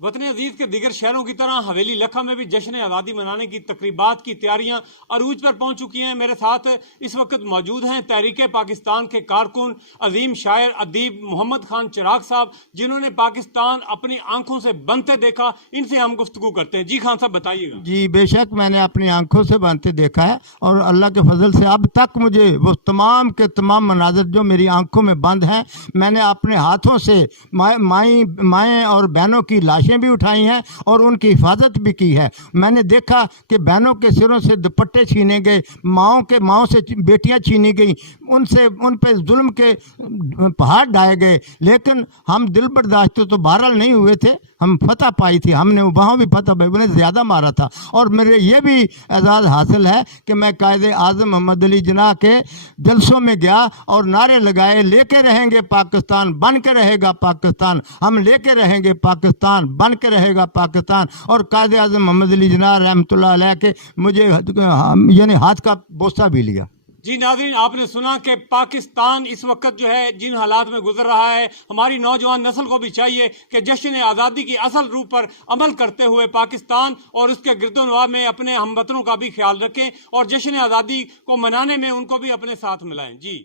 वतन अजीज के दिगर शहरों की तरह हवेली लखा में भी जश्न आज़ादी मनाने की तकरीबात की तैयारियां अरूज पर पहुंच चुकी हैं। मेरे साथ इस वक्त मौजूद हैं तहरीक पाकिस्तान के कारकुन अजीम शायर अदीब मोहम्मद खान चिराग साहब, जिन्होंने पाकिस्तान अपनी आंखों से बनते देखा। इनसे हम गुफ्तगू करते हैं। जी खान साहब बताइएगा। जी बेशक मैंने अपनी आंखों से बनते देखा है और अल्लाह के फजल से अब तक मुझे वो तमाम के तमाम मनाजर जो मेरी आंखों में बंद हैं, मैंने अपने हाथों से माएँ और बहनों की लाशें भी उठाई हैं और उनकी हिफाजत भी की है। मैंने देखा कि बहनों के सिरों से दुपट्टे छीने गए, माओं से बेटियां छीनी गई, उन पे जुल्म के पहाड़ ढाए गए, लेकिन हम दिल बर्दाश्त तो बहरहाल नहीं हुए थे। हम फतह पाई थी, हमने वहाँ भी फतह पाई, उन्हें ज़्यादा मारा था। और मेरे ये भी एजाज़ हासिल है कि मैं कायदे आज़म मोहम्मद अली जिन्ना के जलसों में गया और नारे लगाए, लेके रहेंगे पाकिस्तान, बन के रहेगा पाकिस्तान, हम लेके रहेंगे पाकिस्तान, बन के रहेगा पाकिस्तान। और कायदे आज़म मोहम्मद अली जिन्ना रहमतुल्लाह अलैह के मुझे यानी हाथ का बोसा भी लिया। जी नाज़रीन, आपने सुना कि पाकिस्तान इस वक्त जो है जिन हालात में गुजर रहा है, हमारी नौजवान नस्ल को भी चाहिए कि जश्न आज़ादी की असल रूप पर अमल करते हुए पाकिस्तान और उसके गिरदोनवा में अपने हमवतनों का भी ख्याल रखें और जश्न आज़ादी को मनाने में उनको भी अपने साथ मिलाएं। जी।